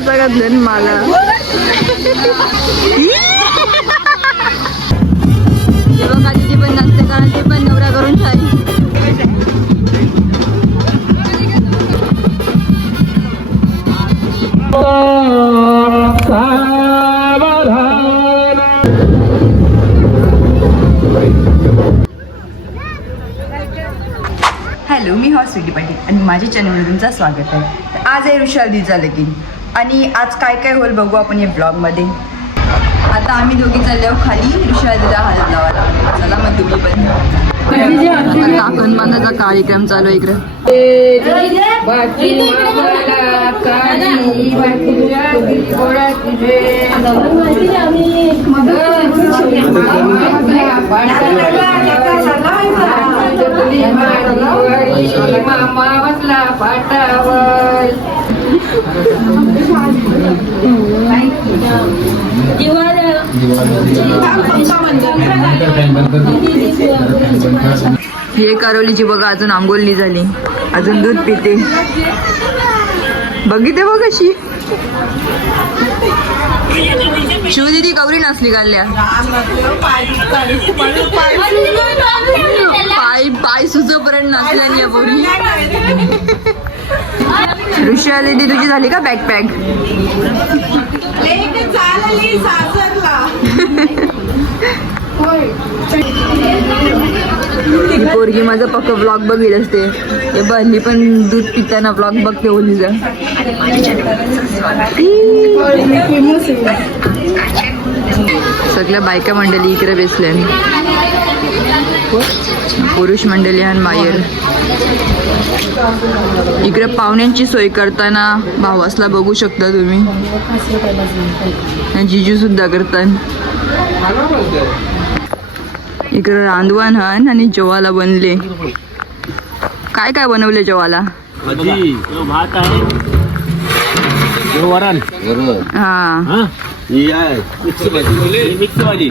कसा घातलं मला. खाली पण नाचते कारण ते पण नवरा करून छान. हॅलो, मी स्वीटी पाटील आणि माझ्या चॅनलवर तुमचं स्वागत आहे. तर आज आहे ऋषालीचा लगीन आणि आज काय काय होईल बघू आपण या ब्लॉगमध्ये. आता आम्ही दोघी चाललो खाली ऋषालीला हळद लावायला. चला मग तुम्ही पण. काकणमानाचा कार्यक्रम चालू आहे इकडे. हे करवलीची बघा अजून आंघोळली झाली, अजून दूध पिते. बघितले बघ अशी शिवदीदी गौरी नसली काढल्या. पाय सुजोपर्यंत नसल्या या बोरी. ऋषाली तुझी झाली का बॅकपॅक? पोरगी माझा पक्क ब्लॉग बघित असते. हे बल्ली पण दूध पिताना ब्लॉग बघते ओलीचा. सगळ्या बायका मंडळी इकडे बसल्या, पुरुष मंडळी आणि बाहेर. इकडे पाहुण्यांची सोय करताना भावासला बघू शकता तुम्ही. जिजू सुद्धा करतात. इकडे रांधवान हन आणि जेवायला बनले. काय काय बनवले जेवायला? भात आहे, वरण, हा मिक्स भाजी,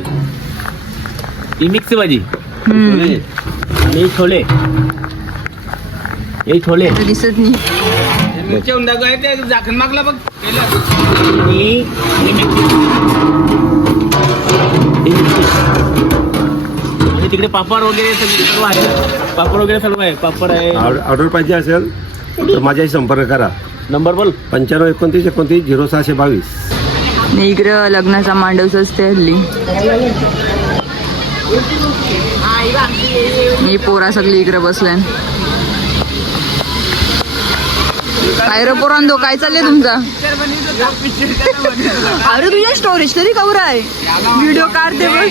मिक्स भाजी आणि छोले. हे छोले दिसत नाही. झाकण मागला बघ. तिकडे पापड वगैरे सर्व आहे. पापड वगैरे सर्व आहे. पापड आहे. ऑर्डर पाहिजे असेल तर माझ्याशी संपर्क करा. नंबर बोल. 9529290622. इकडं लग्नाचा मांडवच असते हल्ली. ही पोरा सगळी इकडे बसल्या. काय रे पोरांनो, काय चाललंय तुमचा? अरे तुझ्या स्टोरेज तरी कवर आहे, व्हिडिओ काढते बस.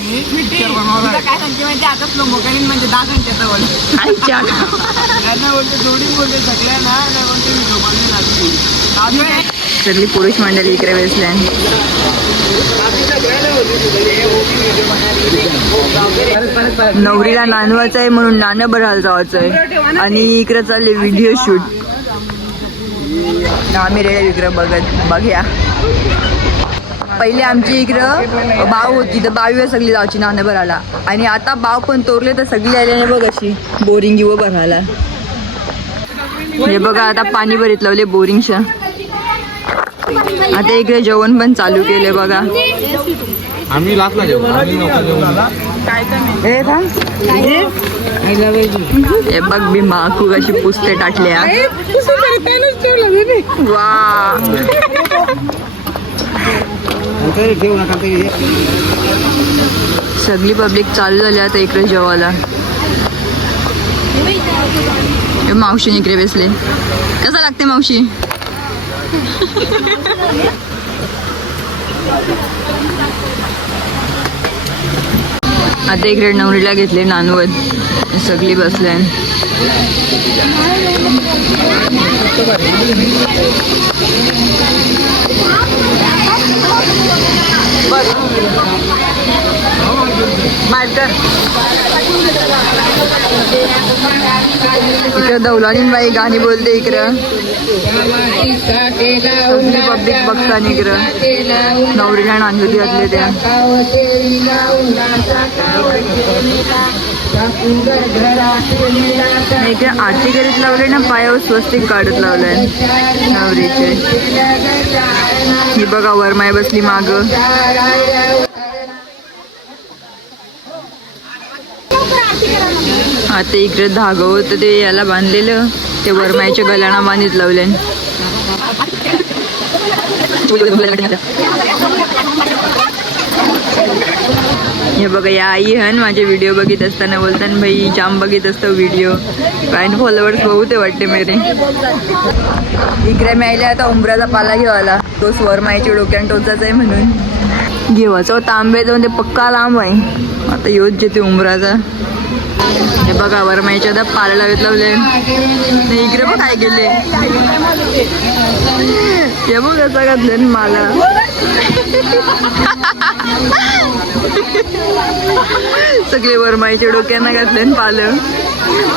सगळी पुरुष मंडळी इकडे बसल्या. नवरीला नानवायचं आहे म्हणून नाणं भरायला जायचं आहे आणि इकडे चालले व्हिडिओ शूट. आम्ही रेड इकडं बघ्या. पहिले आमची इकडं बाव होती तर बावीवर सगळी जायची नाणं भरायला आणि आता बाव पण तोरले तर सगळी आल्याने बघ अशी बोरिंग व भरायला. हे बघा आता पाणी भरीत लावले बोरिंगच्या. आता इकडे जेवण पण चालू केले बघा. आम्ही लागला हे बघ मी माकू कशी पुसते टाकल्या. वा सगळी पब्लिक चालू झाली आता इकडे जेवायला. मावशी इकडे बसले. कसं लागते मावशी? आता इकडे नवरीला घेतले नानवत. सगळी बसल्या. इकडं दौलानीन बाई गाणी बोलते इकडं पब्लिक बघताना इकडं नवरीला नांदुरी घातले त्या इकडे आरती करीत लावले ना पायावर स्वस्तिक काढत लावलंय नवरीचे ही बघा वरमाय बसली माग आता इकडे धागं होतं ते याला बांधलेलं ते वरमाईच्या गळ्याला बांधित लावले हे बघा या आई हन माझे व्हिडिओ बघित असताना बोलताना भाई जाम बघित असतो व्हिडिओ काय फॉलोअर्स बहुत वाटते मेरे इकडे मिळाले आता उंबराचा पाला घेवाला तो वरमाईच्या डोक्यान टोचाचा आहे म्हणून घेवाचा तांबे जाऊन ते पक्का लांब आहे आता योच जेते उंबराचा हे बघा वरमाईच्या आता पाला लावत लावले इकडे पण काय गेले हे बघ असं घातलं मला सगळे वरमाईच्या डोक्यानं घातले पालं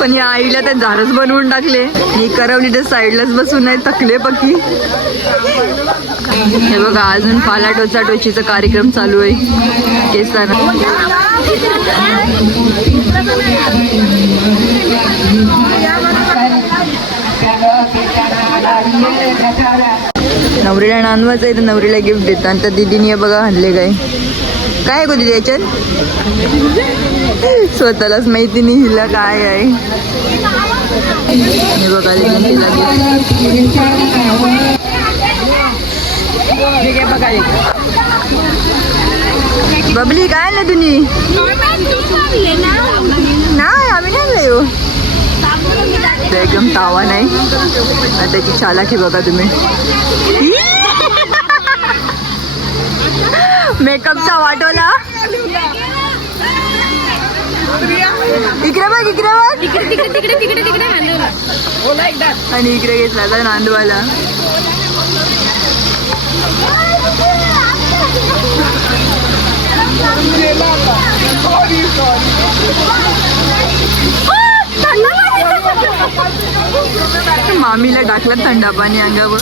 पण या आईला त्या झाडच बनवून टाकले मी करवली तर साईडलाच बसून नाही थकले पक्की हे बघा अजून पाला टोचा टोचीचा कार्यक्रम चालू आहे केसाना नवरीला नांदवायचं आहे तर नवरीला गिफ्ट देतात तर दिदीने बघा आणले काय गो दिदी याच्यात स्वतःलाच माहिती नाही हिला काय आहे हे बघा तिला बबली काय ना तुम्ही नाही आम्ही नाही येऊ एकदम तावा नाही त्याची चालाकी बघा तुम्ही मेकअपचा वाटोला इकडे बघ आणि इकडे घेतला का नांदवाला मामीला टाकलं थंडा पाणी अंगावर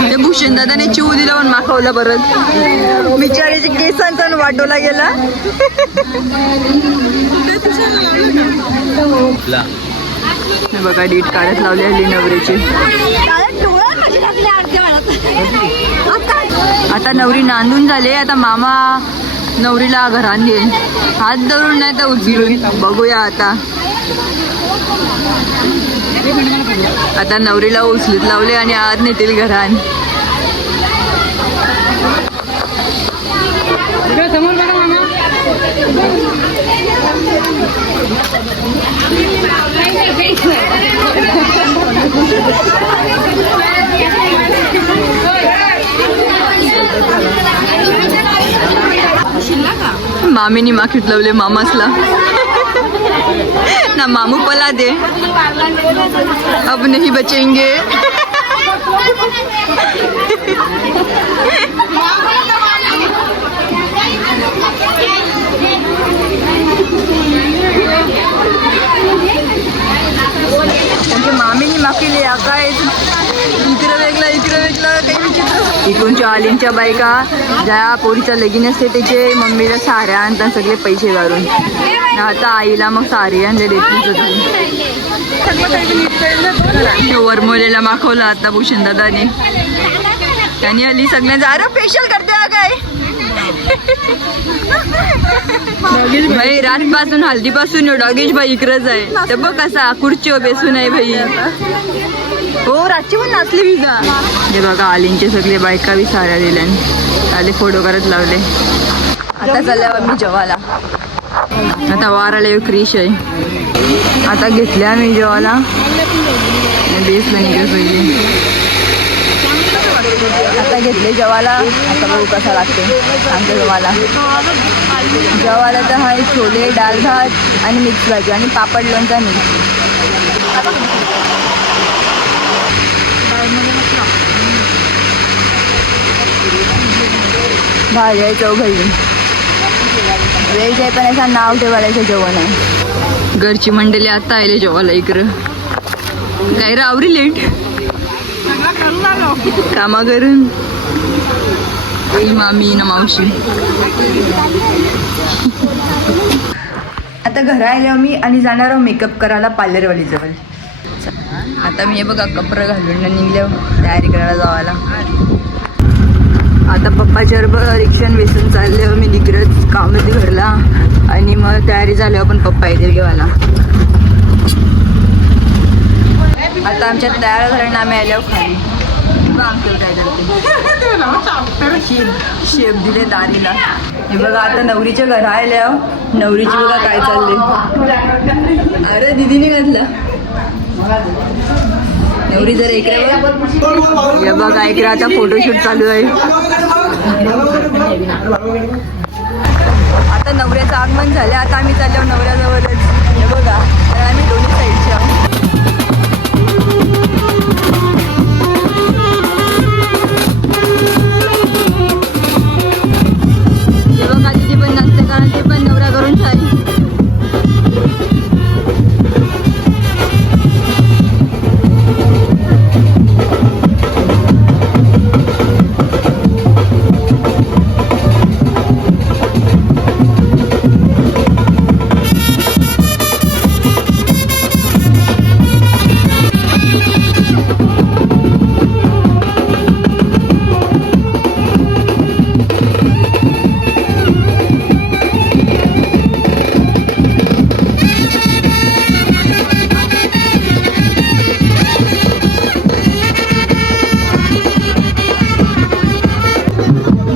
ते भूषण दादाने चिव दिला पण माखवलं परत बिचारीच्या केसांचा वाटोला गेला हे बघा डीट काढत लावली हल्ली नवरीची आता नवरी नांदून झाले आता मामा नवरीला घरात घेईल हात धरून नाही तर उचलून बघूया आता नवरीला उचलीत लावले आणि आत नेतील घरात मामीनी माखीत लावले मामासला ना मामू पला दे अब नहीं बचेंगे मामीनी माखीले काय इकडं वेगळं काही विचित्र इकडूनच्या आलींच्या बायका ज्या पोरीच्या लगीन असते त्याचे मम्मीला साड्या आणतात सगळे पैसे घालून आता आईला मग साडी आणले देतील वरमोलेला माखवलं आता भूषण दादाने त्यांनी हल्ली सगळ्यांचा अरे फेशियल करते काय भाई रातपासून हल्दीपासून डॉगेश भाई इकडंच आहे तर बघ कसा खुर्चीवर बेसून आहे भाई हो रातची पण नाचली मी का हे बघा आलींचे सगळे बायका बी साऱ्या दिल्या आले फोटो करत लावले आता चालल्यावर मी जेवायला आता वाराला एक क्रिश आहे आता घेतल्या मी जेवायला बेसला निघत पाहिजे आता घेतले जेवायला आता बघू कसा लागते सांगते तुम्हाला जेवायला तर हा छोले डाळ भात आणि मिक्स भाजी आणि पापड लोणचा मिक्स भाजी आहे चौघी व्हेज आहे पण असं नाव ठेवायचं जेवण आहे. घरची मंडळी आता आले जेवायला इकडं. काय रे आवरी लेट कामा करून मामी ना मावशी. आता घरा आले मी आणि जाणार आहोत मेकअप करायला पार्लरवाली जवळ. आता मी हे बघा कपडे घालून निघले तयारी करायला जावायला. आता पप्पाच्या रिक्षान वेसून चालले मी निघत कामामध्ये घरला आणि मग तयारी झाल्यावर पण पप्पा येतील घेवायला. आता आमच्या तयार झाल्यानं आम्ही आल्यावर खाली अंकल काय करते शेप दिले दारीला. हे बघा आता नवरीच्या घरा आल्यावर नवरीची बघा काय चालले. अरे दिदीने घातला नवरी जर इकडे हे बघा इकडे आता फोटोशूट चालू आहे. आता नवऱ्याचं आगमन झालं. आता आम्ही चाललो नवऱ्याजवळच. हे बघा तर आम्ही दोन्ही साईडचे आहोत. हे बघा तिथे पण नसते कारण ते पण नवरा करून शाही.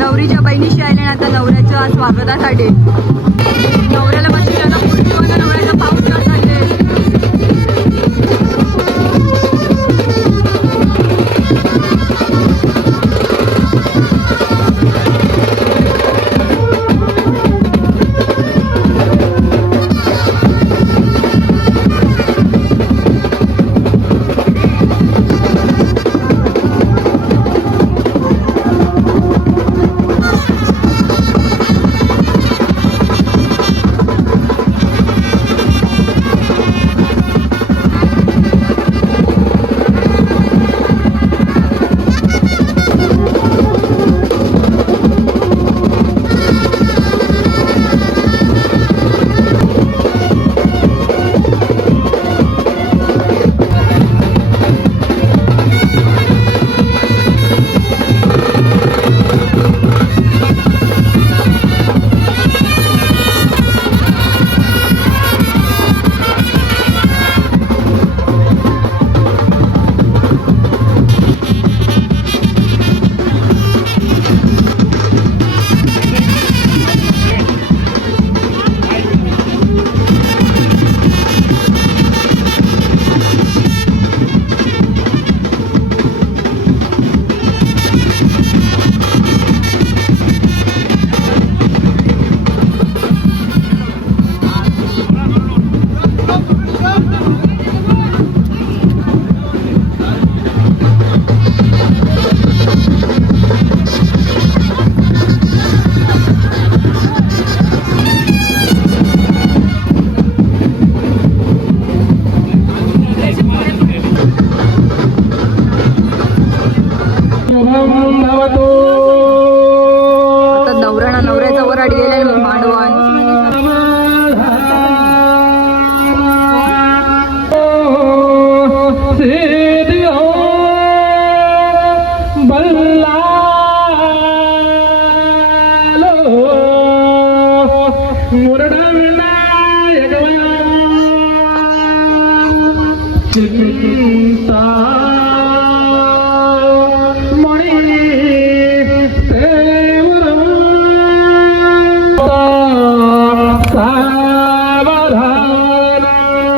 नवरीच्या बहिणीशी आले ना आता नवऱ्याच्या स्वागतासाठी. नवऱ्याला बसलेला पुढे नवऱ्याचा पाऊस चालले. आता नवऱ्याचा वराड गेलाय मांडवान.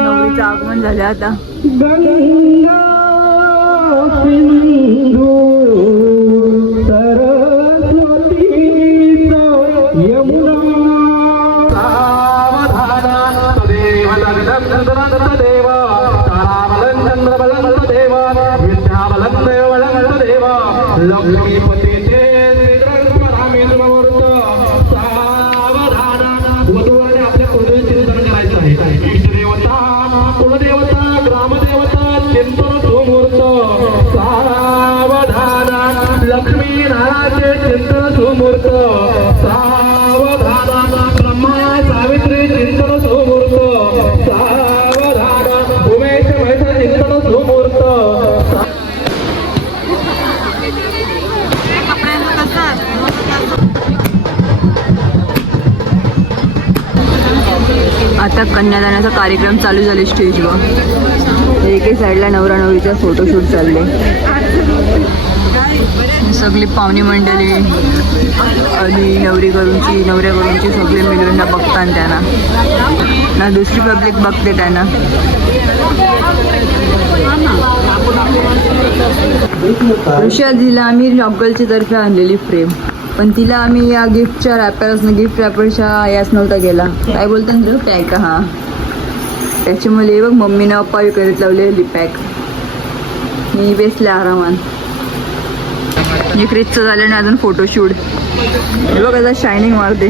नवरीचं आगमन झालं आता. गंगा सिंधू सरस्वती यमुना सावधान तदेव तदेव ताराबलं चंद्रबलं तदेव विद्याबलं देवबलं तदेव लक्ष्मीपतीचे सावधान लक्ष्मी नारायणाचे चिंतन सुमूर्त सावधान ब्रह्मा सावित्री चिंतन सुमूर्त सावधान उमेश महेश चिंतन सुमूर्त आता कन्यादानाचा कार्यक्रम चालू झाले स्टेजवर. एके साईडला नवरा नवरीचा फोटोशूट चालले. सगळी पाहुणी मंडळी आणि नवऱ्याकडूनची सगळे मिळून ना बघतात त्यांना ना दुसरी पब्लिक बघते त्यांना. ऋषादीला आम्ही रॉकगर्लच्या तर्फे आणलेली फ्रेम, पण तिला आम्ही या गिफ्टच्या रॅपरच्या याच नव्हता गेला. काय बोलतात ना पॅक. हा त्याच्यामुळे बघ मम्मीनं अप्पा करत लावलेली पॅक. मी बेसले आरामान. क्रिसचं झालं ना अजून फोटोशूट. हे बघ आता शायनिंग मारते.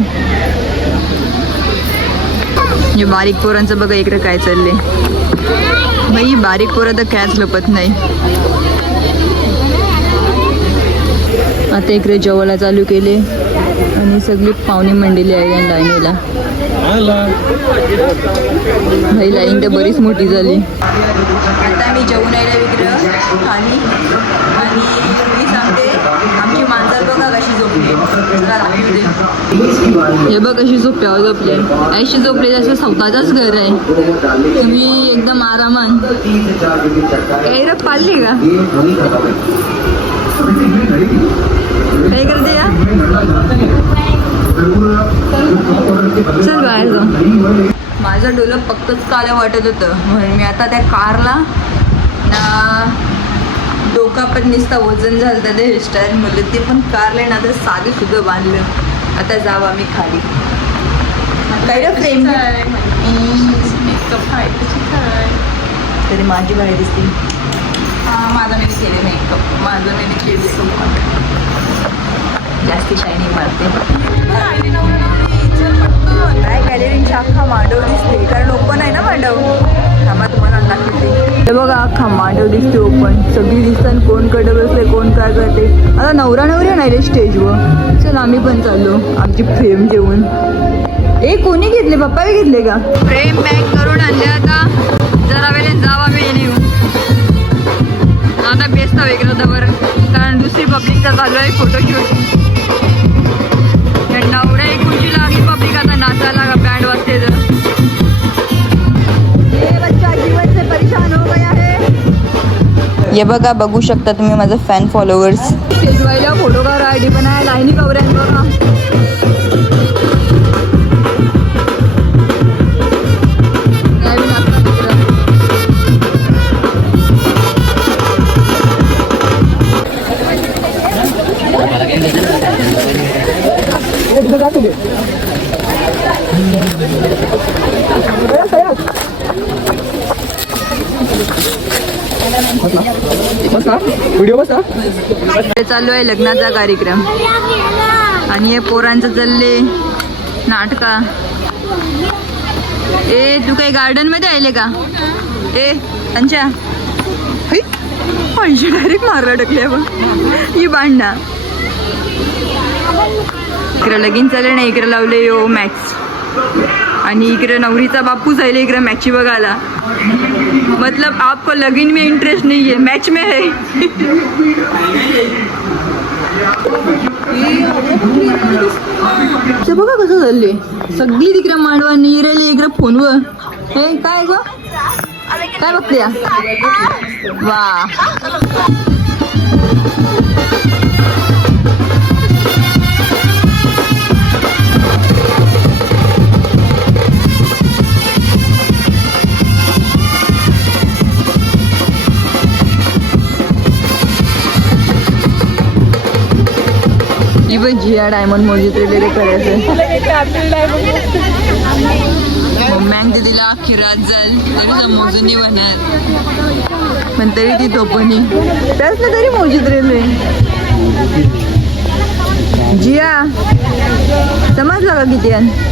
हे बारीक पोरांचं बघा इकडे काय चालले. बाई बारीक पोरं तर कायच लपत नाही. आता इकडे जेवायला चालू केले आणि सगळी पाहुणी मंडळी आहे लाईनीला. भाई लाईन तर बरीच मोठी झाली. आता आम्ही जेवण यायला विग्रह आणि मी सांगते आमची माणसं बघा कशी झोपली. हे बघ कशी झोपले अशी झोपले जसं स्वतःच घर आहे. तुम्ही एकदम आरामान. काही रप पाळली का काय करते या. चल बाहेर जाऊ. माझं डोलं पक्कच काला वाटत होतं म्हणून मी आता त्या कारला ना डोका पण नुसता वजन झालं त्या हेअरस्टाईल म्हणलं ते पण कारले ना आता साधं सुद्धा बांधलं. आता जावं आम्ही खाली. काय रे फ्रेम मेकअप तरी माझी बाहेर दिसते. माझा मी केले मेकअप. माझं मी केले जास्ती शायनिंग मारते. काय गॅलरींची अख्खा मांडव दिसते कारण ओपन आहे ना मांडव. थांबा तुम्हाला दाखवते. हे बघा अख्खा मांडव दिसते ओपन. सगळी दिसतात कोण कडे बसले कोण काय करते. आता नवरा नवरी नाही रे स्टेजवर. चल आम्ही पण चाललो आमची फ्रेम जेवून. कोणी घेतले पप्पा घेतले का फ्रेम पॅक करून आणले. आता जरा वेळेने जावा मी येऊ. आता बेस्ट वेगळं बरं कारण दुसरी पब्लिकचा चालू आहे फोटोशूट. नवऱ्या एकुणची लागली पब्लिक आता नाचायला का बँड वाजते. हे बघा बघू शकता तुम्ही माझं फॅन फॉलोवर्स. स्टेजवायला फोटो काढा आयडी पण आहे. लाईनी कवऱ्यात बघा. चालू आहे लग्नाचा कार्यक्रम आणि हे पोरांचं चालले नाटका. तू काही गार्डन मध्ये आले का. त्यांच्या पैसे डायरेक्ट मारला टाकले ही भांडणा. इकडं लगीन चालले ना इकडे लावले यो मॅच आणि इकडे नवरीचा बापूच आहे इकडे मॅची बघायला. मतलब आपको लगीन में इंटरेस्ट नहीं है मैच में है. बघा कसं चालले सगळी तिकडे मांडवा निरायली इकडे फोनवर. हे काय ग काय बघते या. वा जिया डायमंड मोजीत रिलेटे करायचं. मॅंग तिला अख्खी रात जाईल तरी मोजून नाही बनणार पण तरी ती तोपणी त्याच ना तरी मोजीत रेल्वे. जिया समजलं का किती आहे.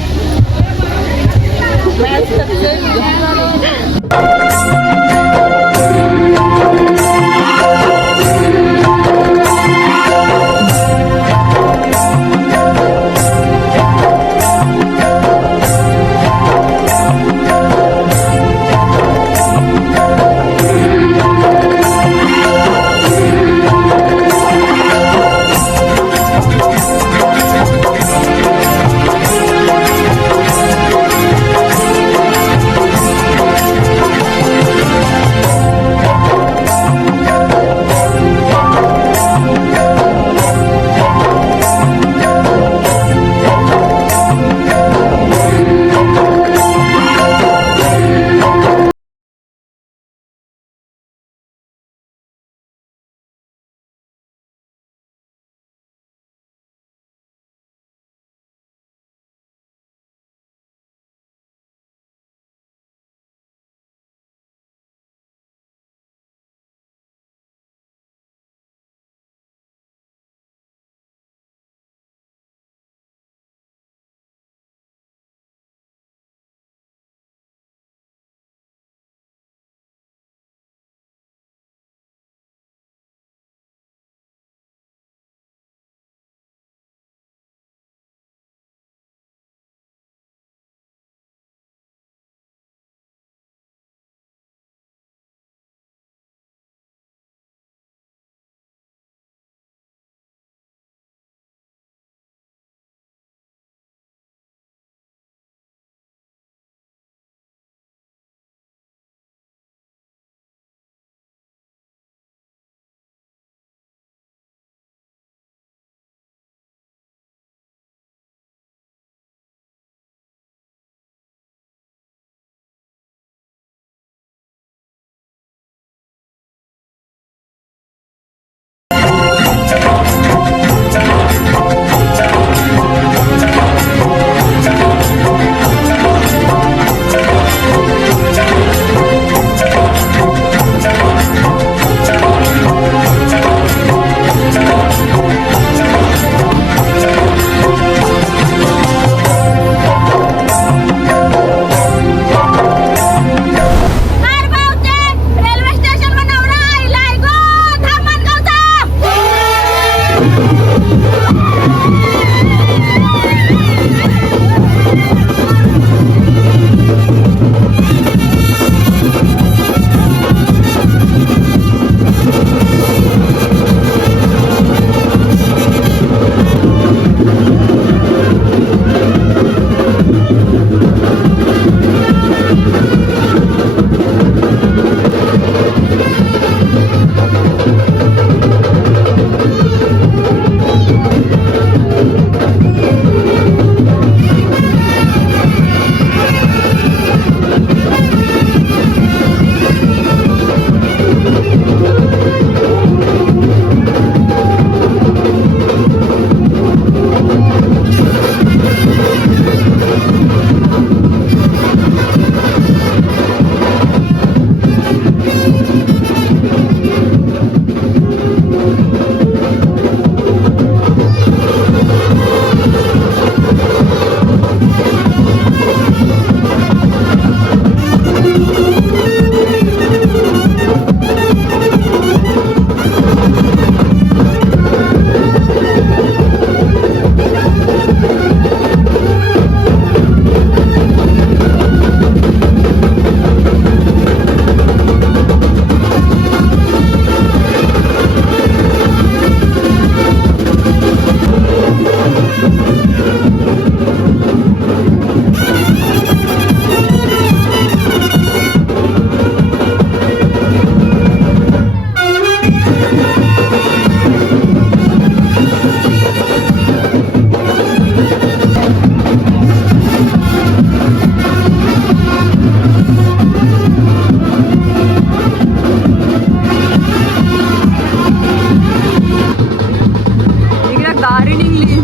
इकडे गाडी निघली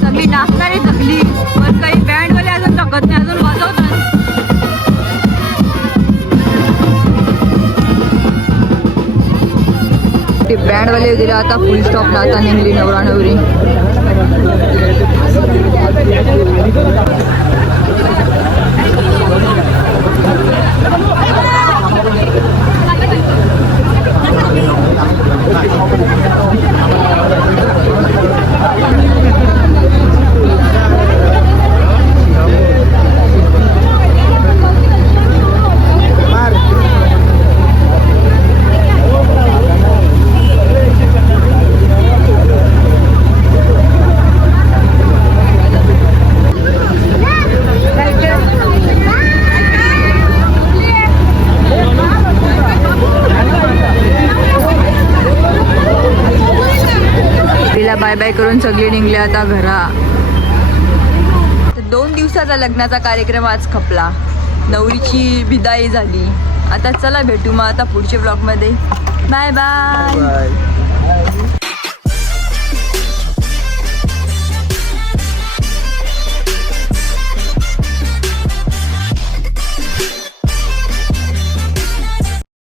सगळी नाचणारी थकली पण काही बँडवाले अजून थकत नाही अजून वाजवतात ते बँडवाले दिले आता फुल स्टॉपला आता निघली नवरा नवरी बाय बाय करून सगळे निघले आता घरा 2 दिवसाचा लग्नाचा कार्यक्रम आज खपला नवरीची विदाई झाली आता चला भेटू मग आता पुढच्या ब्लॉग मध्ये बाय बाय